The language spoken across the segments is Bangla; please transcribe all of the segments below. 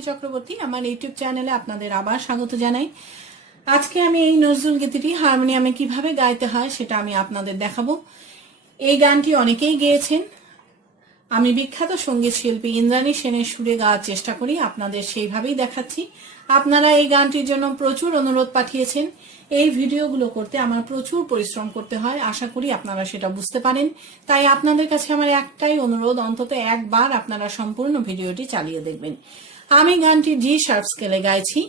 মীনাক্ষী চক্রবর্তী আমার ইউটিউব চ্যানেলে আপনাদের আবার স্বাগত জানাই। আজকে আমি এই নজরুল গীতিটি হারমোনিয়ামে কীভাবে গাইতে হয় সেটা আমি আপনাদের দেখাবো। এই গানটি অনেকেই গেয়েছেন। আমি বিখ্যাত সংগীত শিল্পী ইন্দ্রাণী সেনের সুরে গাওয়ার চেষ্টা করি, আপনাদের সেইভাবেই দেখাচ্ছি। আপনারা এই গানটির জন্য প্রচুর অনুরোধ পাঠিয়েছেন। এই ভিডিওগুলো করতে আমার প্রচুর পরিশ্রম করতে হয়, আশা করি আপনারা সেটা বুঝতে পারেন। তাই আপনাদের কাছে আমার একটাই অনুরোধ, অন্তত একবার আপনারা সম্পূর্ণ ভিডিওটি চালিয়ে দেখবেন। আমি গানটি জি শার্প স্কেলে গাইছি।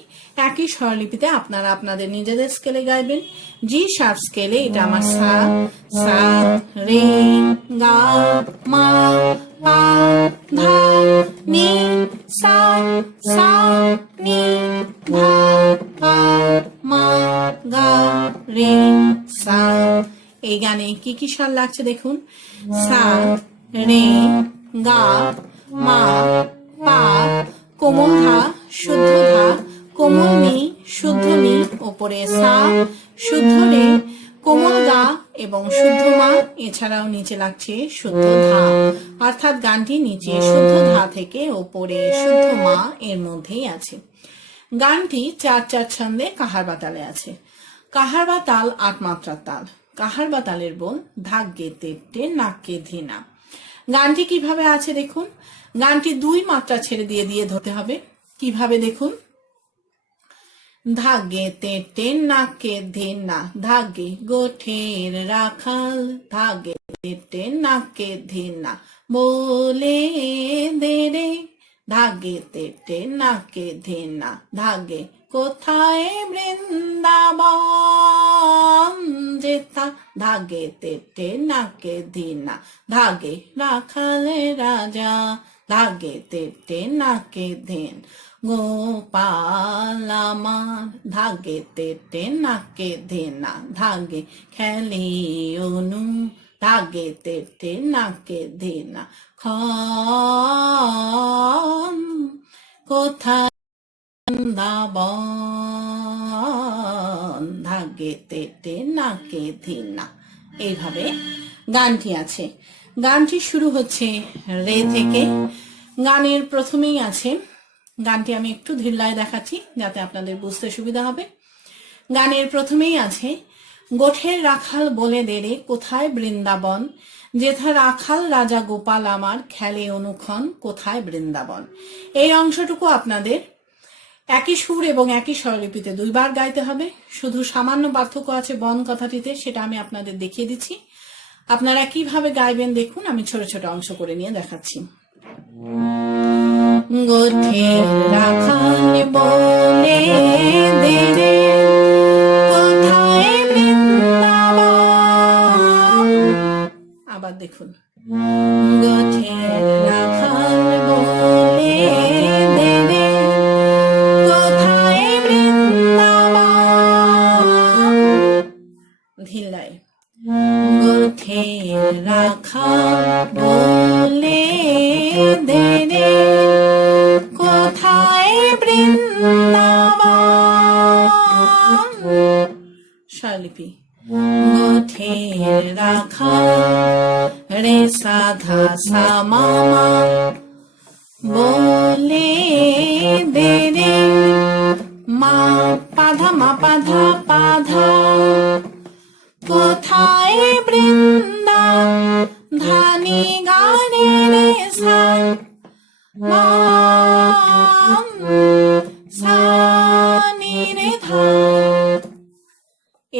একই স্বরলিপিতে আপনারা আপনাদের নিজেদের স্কেলে গাইবেন। জি শার্প স্কেলে এটা আমার সা সা, রে, গা, মা, পা, ধা, নি, সা সা, নি, ধা, পা, মা, গা, রে, সা। এই গানে কি কি স্বর লাগছে দেখুন। সা, রে, গা, মা, পা কোমল ধা শুদ্ধ ধা কোমল নি, শুদ্ধ নি, ওপরে সা, শুদ্ধ রে কোমল গা এবং শুদ্ধ মা, এছাড়াও নিচে লাগছে শুদ্ধ ধা অর্থাৎ গানটি নিচে শুদ্ধ ধা থেকে ওপরে শুদ্ধ মা এর মধ্যেই আছে। গানটি চার চার ছন্দে কাহার বাতালে আছে। কাহার বা তাল আটমাত্রার তাল। কাহার বা তালের বোন ধাগ্যে তেট্টে নাককে ধীনা। গানটি কীভাবে আছে দেখুন? গানটি দুই মাত্রা ছেড়ে দিয়ে দিয়ে ধরতে হবে। কীভাবে দেখুন? ধাগে তেটে নাকে ধেনা, ধাগে গোঠের রাখাল, ধাগে তেটে নাকে ধেনা, বলে দে রে। ধাগে তেটে নাকে ধেনা, ধাগে কোথায় বৃন্দাবন যেথা। ধাগে তেটে নাকে ধিনা, ধাগে রাখালে রাজা ধাগে তেটে নাকে ধেন গোপাল আমার ধাগে তেটে নাকে ধেনা ধাগে খেলে অনু ধাগে তেটে নাকে ধেনা খন কোথায় বৃন্দাবন ধাগে তেটে নাকে ধিনা এইভাবে গানটি আছে। গানটি শুরু হচ্ছে রে থেকে। গানের প্রথমেই আছে, গানটি আমি একটু ধীরলায় দেখাচ্ছি যাতে আপনাদের বুঝতে সুবিধা হবে। গানের প্রথমেই আছে, গোঠের রাখাল বলে দেরে কোথায় বৃন্দাবন? যেথা রাখাল রাজা গোপাল আমার খেলে অনুক্ষণ কোথায় বৃন্দাবন? এই অংশটুকু আপনাদের একই সুর এবং একই স্বরলিপিতে দুইবার গাইতে হবে। শুধু সামান্য পার্থক্য আছে বন কথাটিতে, সেটা আমি আপনাদের দেখিয়ে দিচ্ছি। আপনারা কীভাবে গাইবেন দেখুন আমি ছোট ছোট অংশ করে নিয়ে দেখাচ্ছি। বলে আবার দেখুন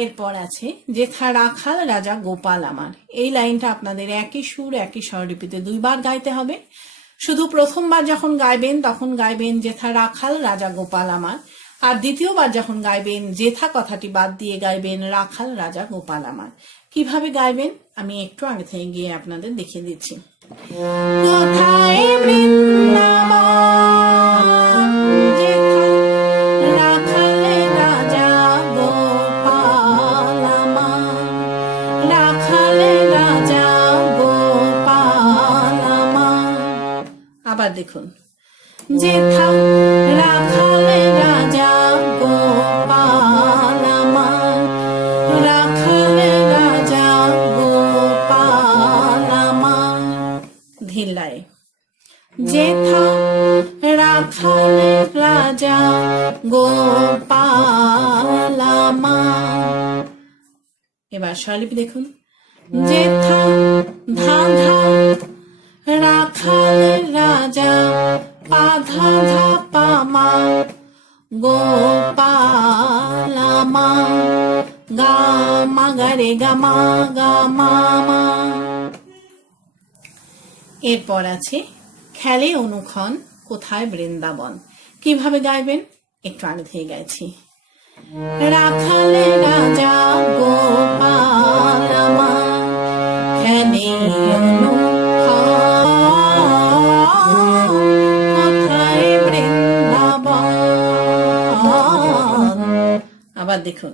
এরপর আছে যেথা রাখাল, রাজা গোপাল আমার। এই লাইনটা আপনাদের একই সুর, একই স্বরলিপিতে দুইবার গাইতে হবে। শুধু প্রথমবার যখন গাইবেন, তখন গাইবেন যেথা রাখাল, রাজা গোপাল আমার। আর দ্বিতীয়বার যখন গাইবেন জেথা কথাটি বাদ দিয়ে গাইবেন, রাখাল, রাজা গোপাল আমার। কীভাবে গাইবেন? আমি একটু আগে থেকে গিয়ে আপনাদের দেখিয়ে দিচ্ছি। কোথায় বৃন্দাবন? দেখুন। যে রাখালে রাজা গোপাল আমার। রাখালে রাজা গোপাল আমার। যেথা রাজা গোপাল আমার। এবার স্বরলিপি দেখুন। যেথা ধাঁধা রাখাল এরপর আছে, খেলে অনুক্ষণ, কোথায় বৃন্দাবন? কীভাবে গাইবেন? একটু আগে থেকে গাইছি। রাখালে রাজা গোপালামা খেলে দেখুন।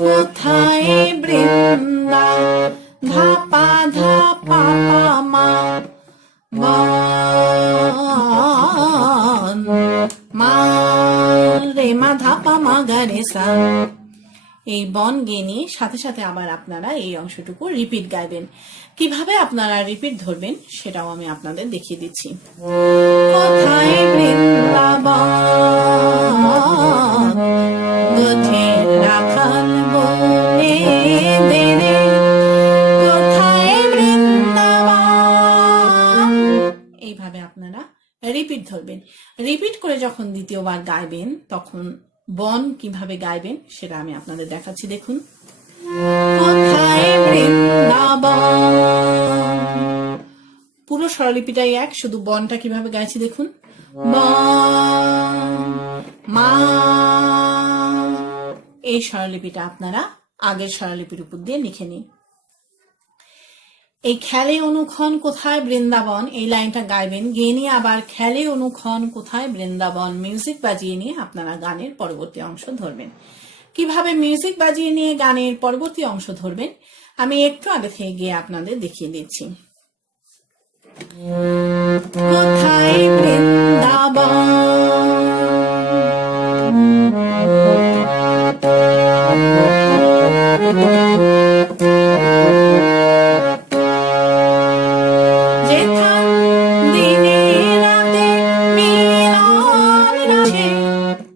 কোথায় বৃন্দা? ধা পা ধা পা পা, মা। বন মা এই বন গেয়ে নিয়ে সাথে সাথে আবার আপনারা এই অংশটুকু রিপিট গাইবেন। কীভাবে আপনারা রিপিট ধরবেন, সেটাও আমি আপনাদের দেখিয়ে দিচ্ছি। কোথায় বৃন্দাবন? ধরবেন। রিপিট করে যখন দ্বিতীয়বার গাইবেন, তখন বন কীভাবে গাইবেন, সেটা আমি আপনাদের দেখাচ্ছি। দেখুন। পুরো স্বরলিপিটাই এক, শুধু বনটা কীভাবে গাইছি দেখুন। এই স্বরলিপিটা আপনারা আগের স্বরলিপির উপর দিয়ে লিখে নিন। এই খেলে অনুক্ষণ কোথায় বৃন্দাবন? এই লাইনটা গাইবেন। গেয়ে নিয়ে আবার খেলে অনুক্ষণ কোথায় বৃন্দাবন? মিউজিক বাজিয়ে নিয়ে আপনারা গানের পরবর্তী অংশ ধরবেন। কীভাবে মিউজিক বাজিয়ে নিয়ে গানের পরবর্তী অংশ ধরবেন? আমি একটু আগে থেকে গিয়ে আপনাদের দেখিয়ে দিচ্ছি। কোথায় বৃন্দাবন? যেথা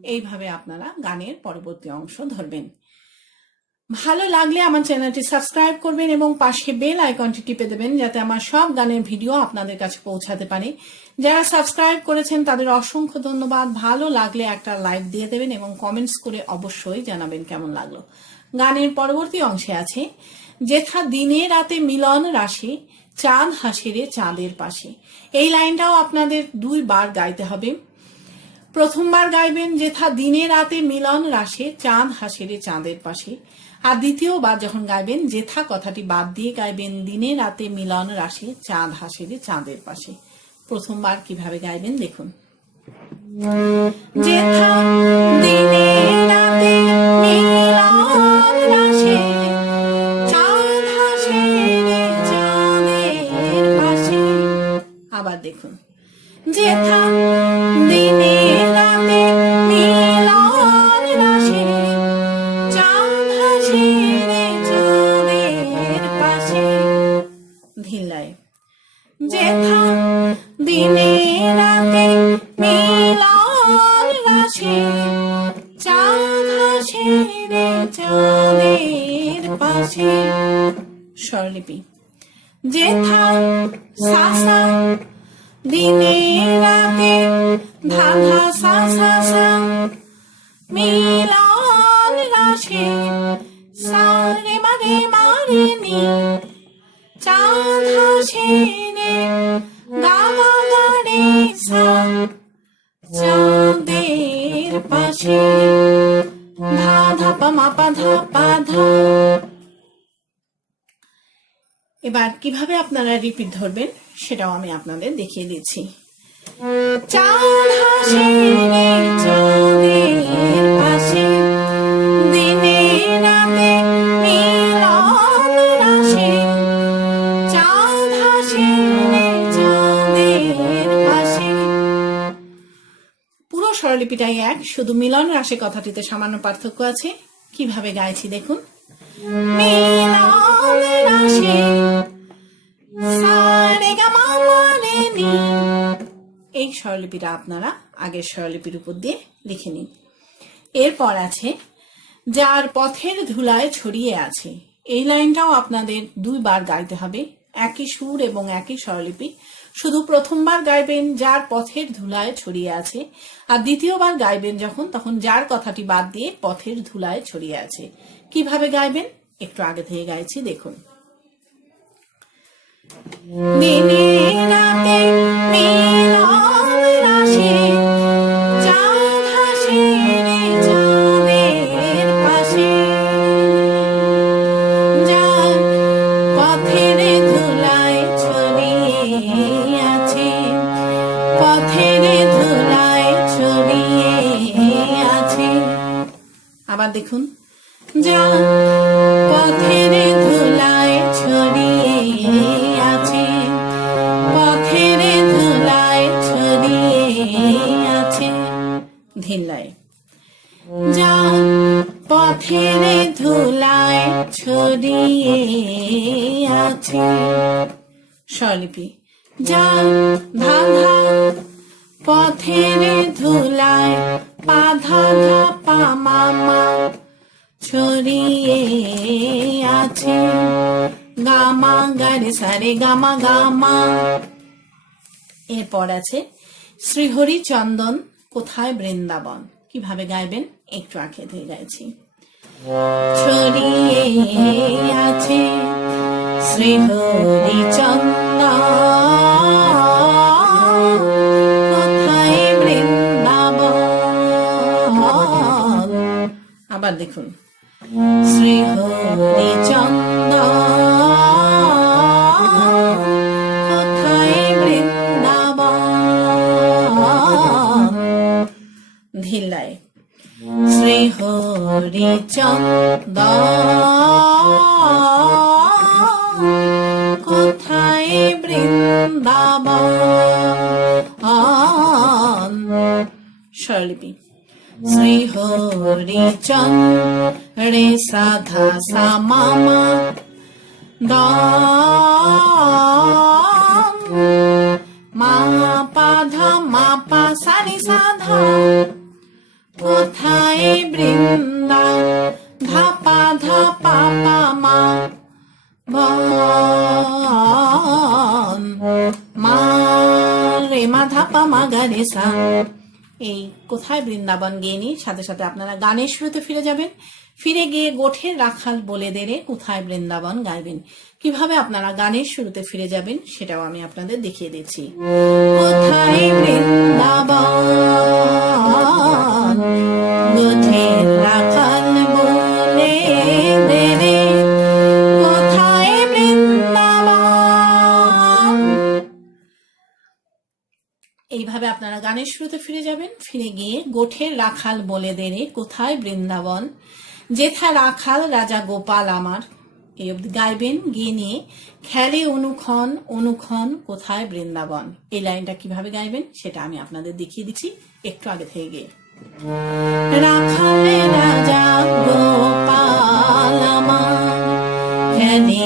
এইভাবে আপনারা গানের পরবর্তী অংশ ধরবেন। ভালো লাগলে আমার চ্যানেলটি সাবস্ক্রাইব করবেন এবং পাশে বেল আইকনটি টিপে দেবেন যাতে আমার সব গানের ভিডিও আপনাদের কাছে পৌঁছাতে পারে। যারা সাবস্ক্রাইব করেছেন, তাদের অসংখ্য ধন্যবাদ। ভালো লাগলে একটা লাইক দিয়ে দেবেন এবং কমেন্টস করে অবশ্যই জানাবেন কেমন লাগল। গানের পরবর্তী অংশে আছে, যেথা দিনে রাতে মিলন রাশি, চাঁদ হাসিরে চাঁদের পাশে। এই লাইনটাও আপনাদের দুইবার গাইতে হবে। প্রথমবার গাইবেন যেথা দিনে রাতে মিলন রাশে, চাঁদ হাসিরে চাঁদের পাশে। আর দ্বিতীয়বার যখন গাইবেন, যেথা কথাটি বাদ দিয়ে গাইবেন, দিনে রাতে মিলন রাশে, চাঁদ হাসিরে চাঁদের পাশে। প্রথমবার কীভাবে গাইবেন, দেখুন। চাঁদ আবার দেখুন। যেথা এবার কীভাবে আপনারা রিপিট ধরবেন সেটাও আমি আপনাদের দেখিয়ে দিচ্ছি। চাঁদ। পুরো স্বরলিপিটাই এক, শুধু মিলন রাশি কথাটিতে সামান্য পার্থক্য আছে। কীভাবে গাইছি দেখুন। মিলন এই স্বরলিপিটা আপনারা আগের স্বরলিপির উপর দিয়ে লিখে নিন। এরপর আছে, যার পথের ধুলায় ছড়িয়ে আছে। এই লাইনটাও আপনাদের দুইবার গাইতে হবে। একই সুর এবং একই স্বরলিপি। শুধু প্রথমবার গাইবেন যার পথের ধুলায় ছড়িয়ে আছে আর দ্বিতীয়বার গাইবেন যখন, তখন যার কথাটি বাদ দিয়ে পথের ধুলায় ছড়িয়ে আছে। কীভাবে গাইবেন? একটু আগে থেকে গাইছি দেখুন। মিলন রাশি, চাঁদ পথের ধুলায় ছড়িয়ে আছে ধিল্লায়। যা পথের ধুলায় ছড়িয়ে আছে স্বরলিপি। যা ধাধা পথের ধুলায় পাধা পা মামা ছড়িয়ে আছে। গামা গারে সারে গামা গামা এরপর আছে, শ্রীহরি চন্দন, কোথায় বৃন্দাবন? কীভাবে গাইবেন? একটু আঁকে ধরে গাইছি। আছে শ্রীহরি চন্দন বৃন্দাবন? আবার দেখুন শ্রী হরি ধা এই কোথায় বৃন্দাবন গিয়ে নিয়ে সাথে সাথে আপনারা গানের শুরুতে ফিরে যাবেন। ফিরে গিয়ে গোঠের রাখাল বলে দেরে কোথায় বৃন্দাবন গাইবেন। কীভাবে আপনারা গানের শুরুতে ফিরে যাবেন সেটাও আমি আপনাদের দেখিয়ে দিচ্ছি। কোথায় বৃন্দাবন? আপনারা গানের শুরুতে ফিরে যাবেন। ফিরে গিয়ে গোঠের রাখাল বলে দেরে কোথায় বৃন্দাবন? যেথা রাখাল, রাজা গোপাল আমার। এই অবধি গাইবেন, গিয়ে নিয়ে, খেলে অনুক্ষণ অনুক্ষণ, কোথায় বৃন্দাবন? এই লাইনটা কীভাবে গাইবেন, সেটা আমি আপনাদের দেখিয়ে দিচ্ছি একটু আগে থেকে। গিয়ে রাখাল, রাজা গোপাল আমার, খেলে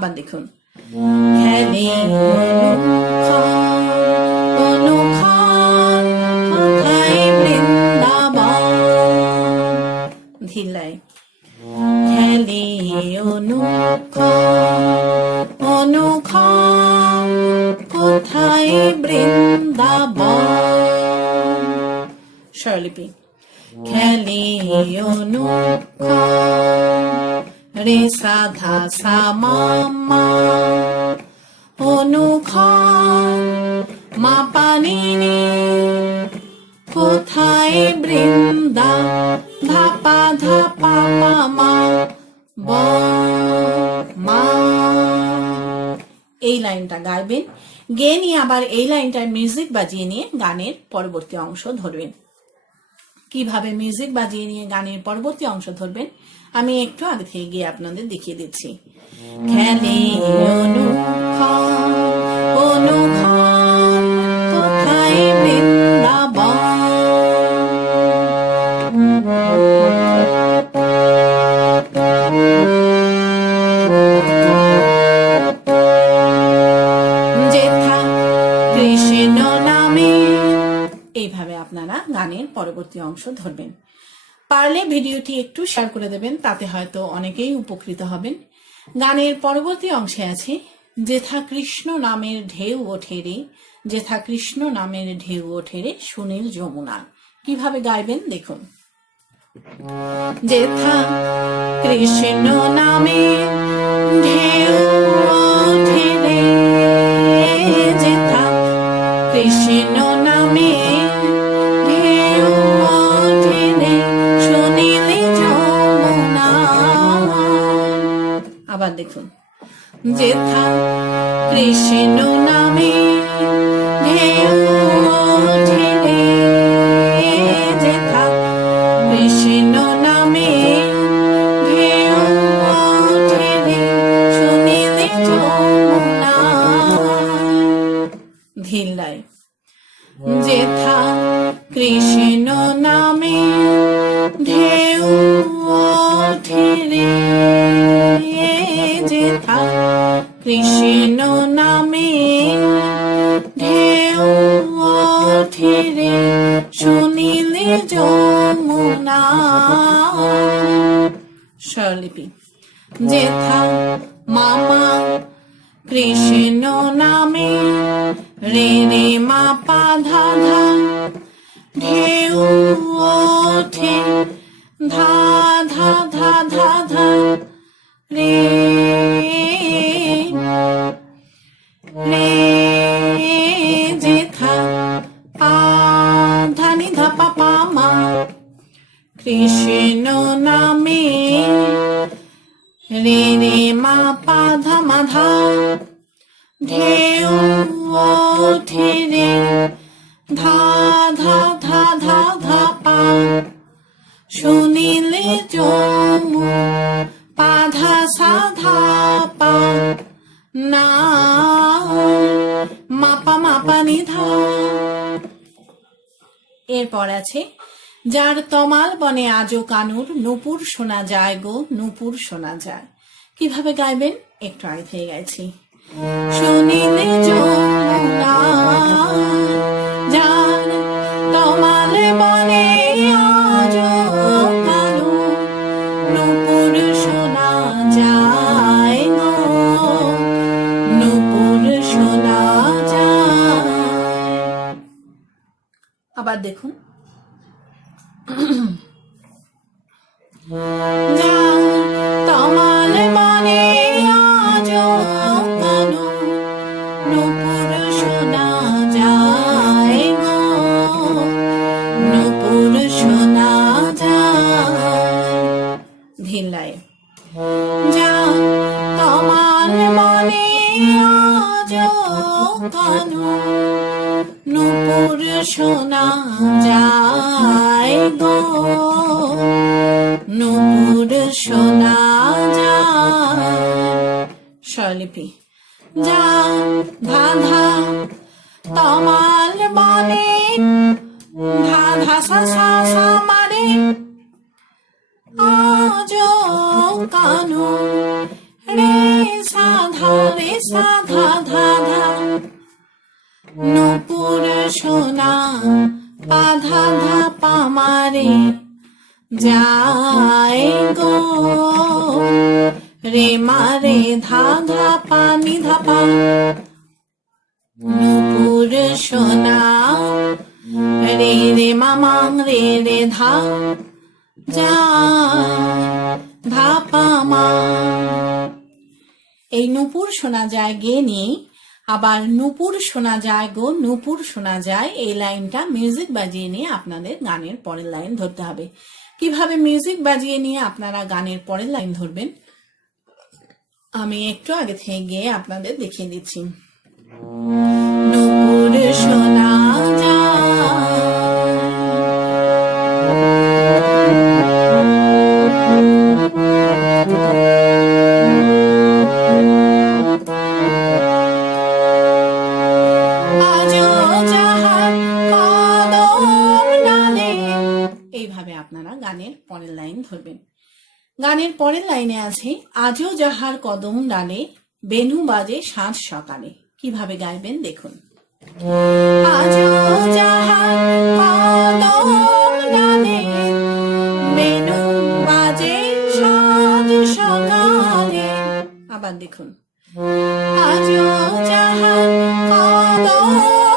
আবার দেখুন। খেলে অনুক্ষণ অনুক্ষণ কোথায় ধিল্লায় খেলে অনুক্ষণ রে সাধা সামা অনুখ মা। পানিনি কোথায় বৃন্দা? ধাপা ধাপা মামা ব মা। এই লাইনটা গাইবেন। গেয়ে নিয়ে আবার এই লাইনটায় মিউজিক বাজিয়ে নিয়ে গানের পরবর্তী অংশ ধরবেন। কীভাবে মিউজিক বাজিয়ে নিয়ে গানের পরবর্তী অংশ ধরবেন? আমি একটু আগে থেকে গিয়ে আপনাদের দেখিয়ে দিচ্ছি। খেলে এইভাবে আপনারা গানের পরবর্তী অংশ ধরবেন। পারলে ভিডিওটি একটু শেয়ার করে দেবেন, তাতে হয়তো অনেকেই উপকৃত হবেন। গানের পরবর্তী অংশে আছে। যেথা কৃষ্ণ নামের ঢেউ ওঠে রে যেথা কৃষ্ণ নামের ঢেউ ওঠে রে, সুনীল যমুনা। কীভাবে গাইবেন, দেখুন। যেথা কৃষ্ণ নামে ঢেউ ওঠে রে যেথা কৃষ্ণ নামে দেখুন। যেথা কৃষ্ণ নামে ঢেউ রে তমাল বনে আজও কানুর, নুপুর শোনা যায় গো, নুপুর শোনা যায়। কীভাবে গাইবেন? একটু আগে থেকে গাইছি। শুনিলে যমুনা তমাল বনে শোনা যায় গো শোনা যায়। আবার দেখুন। স্বরলিপি। যা ধাধা, তমাল বনে ধাধা সা সা মারে আজ কানু। রে সাধা রে সাধা ধা ধা নুপুর সোনা পাধা ধা পামারে যায় গো। রে মারে ধা ধা পানি ধা পা। নুপুর সোনা, রে রে মামাং, রে রে ধা। যা, ধা পা মা। এই নুপুর শোনা যায় গে নিয়ে আবার নুপুর শোনা যায় গো, নুপুর শোনা যায়, এই লাইনটা মিউজিক বাজিয়ে নিয়ে আপনাদের গানের পরের লাইন ধরতে হবে। কীভাবে মিউজিক বাজিয়ে নিয়ে আপনারা গানের পরের লাইন ধরবেন? আমি একটু আগে থেকে গিয়ে আপনাদের দেখিয়ে দিচ্ছি। এইভাবে আপনারা গানের পরের লাইন ধরবেন। গানের পরের লাইনে আছে আজও যাহার কদম ডালে, বেনু বাজে সাত সকালে। কীভাবে গাইবেন দেখুন। যাহার আবার দেখুন। আজও যাহার কদম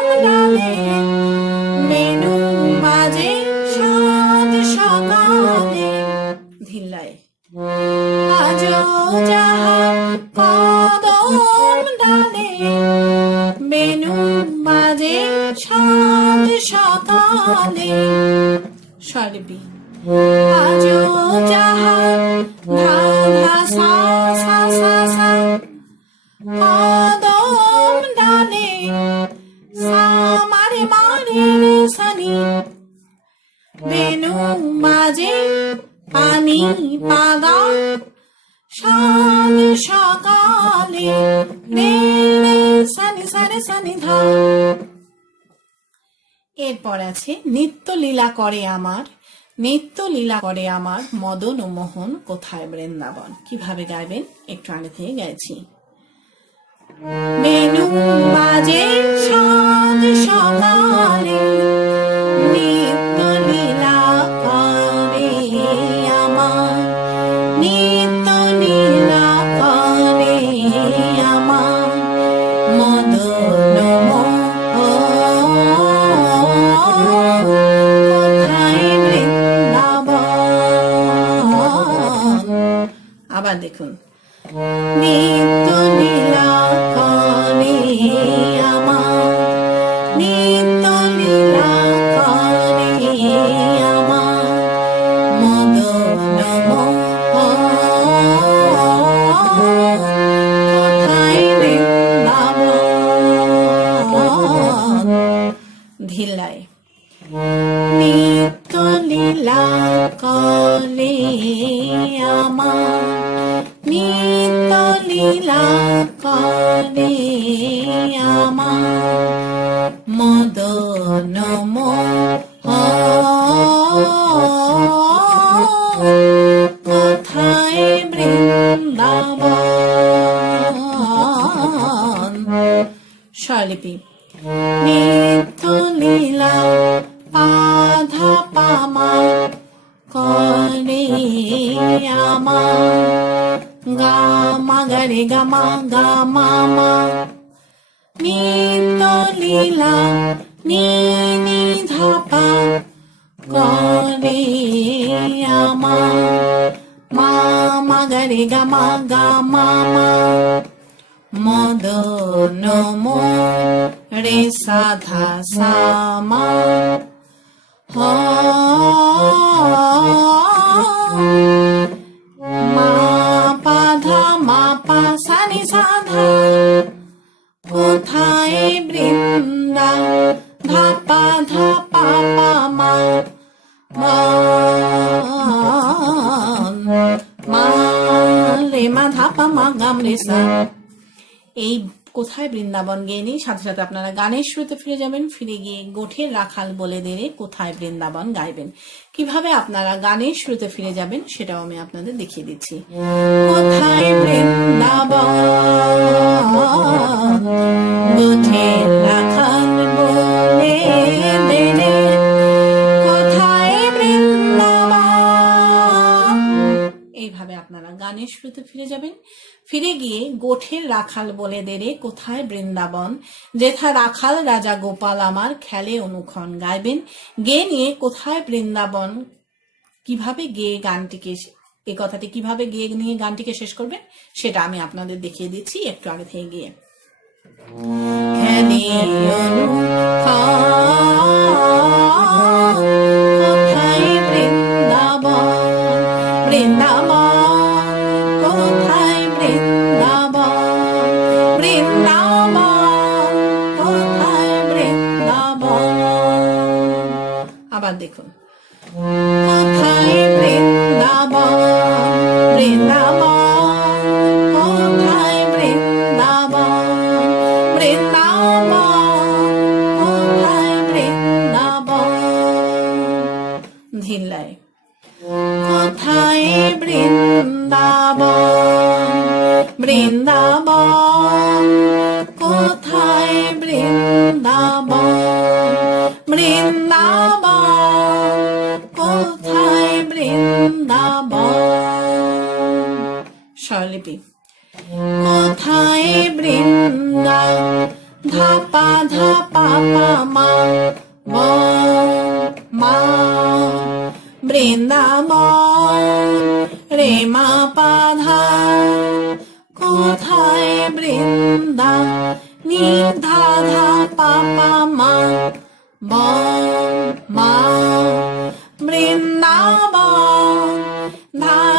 এরপর আছে, নিত্য লীলা করে আমার, নিত্য লীলা করে আমার মদন ও মোহন কোথায় বৃন্দাবন? কীভাবে গাইবেন? একটু আগে থেকে গাইছি। মেনু বাজে সাত সকালে নিত্য আমার গামা গরে গামা গামা মা নিত্য লীলা নি নি ধাপা করে আমার মা গরে গামা গামা মা মদন মো রে সাধা সামা পাধা মা পা সানি সাধা কোথায় বৃন্দা ধাপা ধাপা মা মা রে মা ধাপা মা গাম রে এই কোথায় বৃন্দাবন গেয়ে নেই সাথে সাথে আপনারা গানের শুরুতে ফিরে যাবেন। ফিরে গিয়ে গোঠের রাখাল বলে দেরে কোথায় বৃন্দাবন গাইবেন? কীভাবে আপনারা গানের শুরুতে ফিরে যাবেন সেটাও আমি আপনাদের দেখিয়ে দিচ্ছি। কোথায় বৃন্দাবন? গোঠের রাখাল শুরুতে ফিরে যাবেন? ফিরে গিয়ে গোঠের রাখাল বলে দেরে কোথায় বৃন্দাবন? যেথা রাখাল রাজা গোপাল আমার খেলে অনুক্ষণ গাইবেন। গে নিয়ে কোথায় বৃন্দাবন? কীভাবে গেয়ে গানটিকে এই কথাটি কীভাবে গেয়ে নিয়ে গানটিকে শেষ করবেন? সেটা আমি আপনাদের দেখিয়ে দিচ্ছি একটু আগে থেকে গিয়ে। খেলে বৃন্দাবন? বৃন্দাবন কোথায় বৃন্দা, ধাপা ধাপা মা মা বৃন্দাবন, রে মা পা ধা কোথায় বৃন্দা? নি ধা ধা পা পা মা মা বৃন্দাবন ধা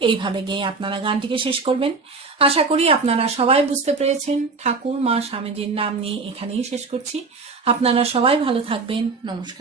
এইভাবে গিয়ে আপনারা গানটিকে শেষ করবেন। আশা করি আপনারা সবাই বুঝতে পেরেছেন। ঠাকুর, মা, স্বামীজির নাম নিয়ে এখানেই শেষ করছি। আপনারা সবাই ভালো থাকবেন। নমস্কার।